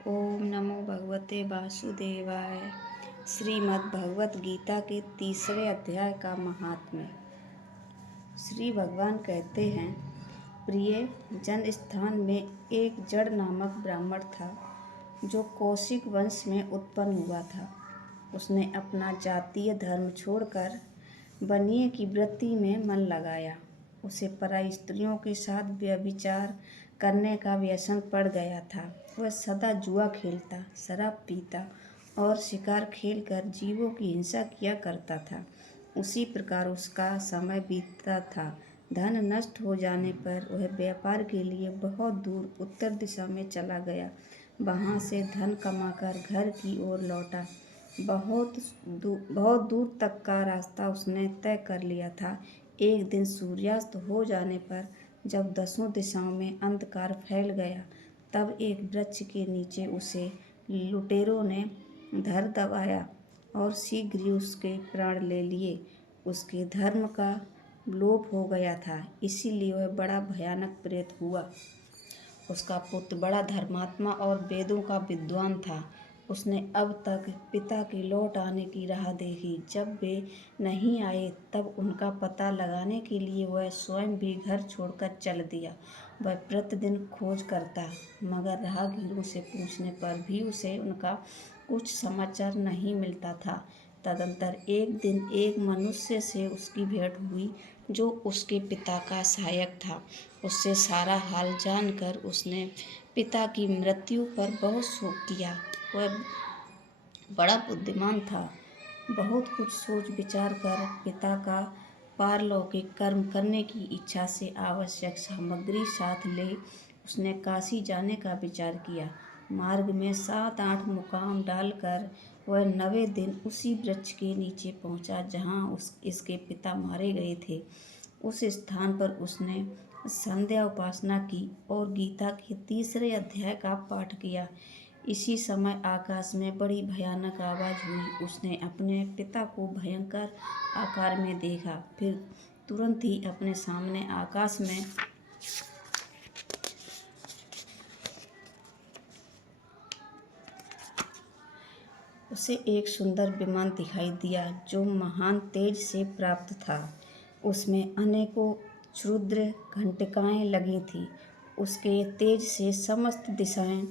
ओम नमो भगवते वासुदेवाय। श्रीमद् भगवत गीता के तीसरे अध्याय का महात्म्य। श्री भगवान कहते हैं, प्रिय जन, स्थान में एक जड़ नामक ब्राह्मण था जो कौशिक वंश में उत्पन्न हुआ था। उसने अपना जातीय धर्म छोड़कर बनिए की वृत्ति में मन लगाया। उसे पराई स्त्रियों के साथ व्यभिचार करने का व्यसन पड़ गया था। वह सदा जुआ खेलता, शराब पीता और शिकार खेलकर जीवों की हिंसा किया करता था। उसी प्रकार उसका समय बीतता था। धन नष्ट हो जाने पर वह व्यापार के लिए बहुत दूर उत्तर दिशा में चला गया। वहाँ से धन कमाकर घर की ओर लौटा। बहुत दूर तक का रास्ता उसने तय कर लिया था। एक दिन सूर्यास्त हो जाने पर जब दसों दिशाओं में अंधकार फैल गया, तब एक वृक्ष के नीचे उसे लुटेरों ने धर दबाया और शीघ्र ही उसके प्राण ले लिए। उसके धर्म का लोप हो गया था, इसीलिए वह बड़ा भयानक प्रेत हुआ। उसका पुत्र बड़ा धर्मात्मा और वेदों का विद्वान था। उसने अब तक पिता के लौट आने की राह देखी। जब वे नहीं आए तब उनका पता लगाने के लिए वह स्वयं भी घर छोड़कर चल दिया। वह प्रतिदिन खोज करता, मगर राहगीरों से पूछने पर भी उसे उनका कुछ समाचार नहीं मिलता था। तदंतर एक दिन एक मनुष्य से उसकी भेंट हुई जो उसके पिता का सहायक था। उससे सारा हाल जानकर उसने पिता की मृत्यु पर बहुत शोक किया। वह बड़ा बुद्धिमान था। बहुत कुछ सोच विचार कर पिता का पारलौकिक कर्म करने की इच्छा से आवश्यक सामग्री साथ ले उसने काशी जाने का विचार किया। मार्ग में 7-8 मुकाम डालकर वह 9वें दिन उसी वृक्ष के नीचे पहुंचा जहां इसके पिता मारे गए थे। उस स्थान पर उसने संध्या उपासना की और गीता के तीसरे अध्याय का पाठ किया। इसी समय आकाश में बड़ी भयानक आवाज़ हुई। उसने अपने पिता को भयंकर आकार में देखा। फिर तुरंत ही अपने सामने आकाश में उसे एक सुंदर विमान दिखाई दिया जो महान तेज से प्राप्त था। उसमें अनेकों क्षुद्र घंटिकाएं लगी थीं। उसके तेज से समस्त दिशाएं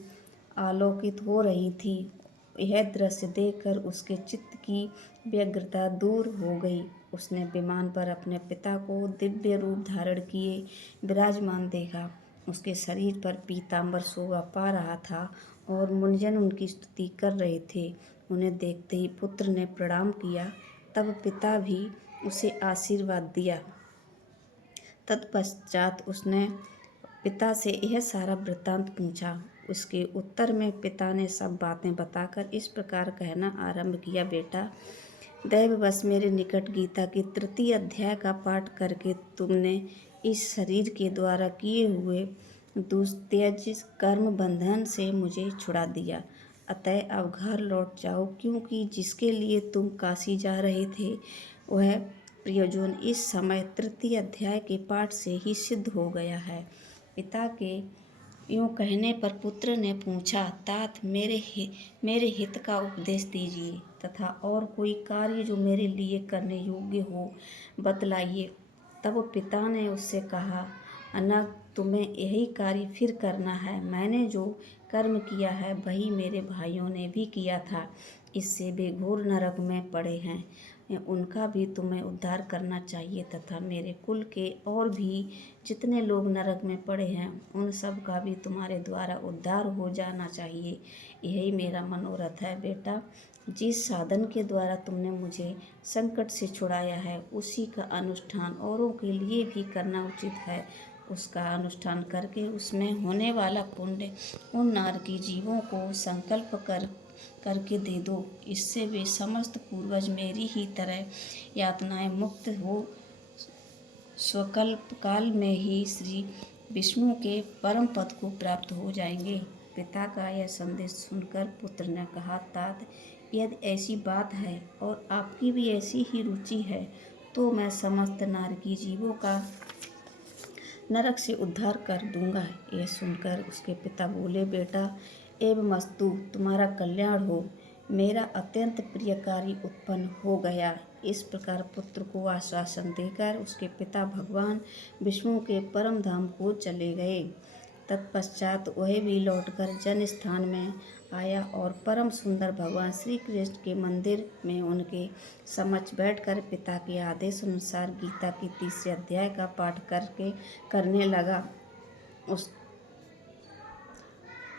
आलोकित हो रही थी। यह दृश्य देखकर उसके चित्त की व्यग्रता दूर हो गई। उसने विमान पर अपने पिता को दिव्य रूप धारण किए विराजमान देखा। उसके शरीर पर पीताम्बर शोभा पा रहा था और मुनिजन उनकी स्तुति कर रहे थे। उन्हें देखते ही पुत्र ने प्रणाम किया। तब पिता भी उसे आशीर्वाद दिया। तत्पश्चात उसने पिता से यह सारा वृत्तांत पूछा। उसके उत्तर में पिता ने सब बातें बताकर इस प्रकार कहना आरंभ किया, बेटा, दैववश मेरे निकट गीता के तृतीय अध्याय का पाठ करके तुमने इस शरीर के द्वारा किए हुए दुस्त्यज कर्म बंधन से मुझे छुड़ा दिया। अतः अब घर लौट जाओ, क्योंकि जिसके लिए तुम काशी जा रहे थे वह प्रयोजन इस समय तृतीय अध्याय के पाठ से ही सिद्ध हो गया है। पिता के यूँ कहने पर पुत्र ने पूछा, तात, मेरे हित का उपदेश दीजिए तथा और कोई कार्य जो मेरे लिए करने योग्य हो बतलाइए। तब पिता ने उससे कहा, अनग, तुम्हें यही कार्य फिर करना है। मैंने जो कर्म किया है वही मेरे भाइयों ने भी किया था। इससे वे घोर नरक में पड़े हैं। उनका भी तुम्हें उद्धार करना चाहिए तथा मेरे कुल के और भी जितने लोग नरक में पड़े हैं उन सब का भी तुम्हारे द्वारा उद्धार हो जाना चाहिए। यही मेरा मनोरथ है। बेटा, जिस साधन के द्वारा तुमने मुझे संकट से छुड़ाया है उसी का अनुष्ठान औरों के लिए भी करना उचित है। उसका अनुष्ठान करके उसमें होने वाला पुण्य उन नरकी जीवों को संकल्प करके दे दो। इससे वे समस्त पूर्वज मेरी ही तरह यातनाएं मुक्त हो स्वकल्प काल में ही श्री विष्णु के परम पद को प्राप्त हो जाएंगे। पिता का यह संदेश सुनकर पुत्र ने कहा, तात, यदि ऐसी बात है और आपकी भी ऐसी ही रुचि है तो मैं समस्त नारकी जीवों का नरक से उद्धार कर दूंगा। यह सुनकर उसके पिता बोले, बेटा, एवं मस्तु, तुम्हारा कल्याण हो। मेरा अत्यंत प्रिय कार्य उत्पन्न हो गया। इस प्रकार पुत्र को आश्वासन देकर उसके पिता भगवान विष्णु के परम धाम को चले गए। तत्पश्चात वह भी लौटकर जन स्थान में आया और परम सुंदर भगवान श्री कृष्ण के मंदिर में उनके समक्ष बैठकर पिता के आदेश अनुसार गीता के तीसरे अध्याय का पाठ करने लगा।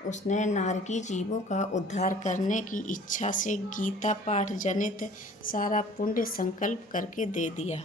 उसने नारकी जीवों का उद्धार करने की इच्छा से गीता पाठ जनित सारा पुण्य संकल्प करके दे दिया।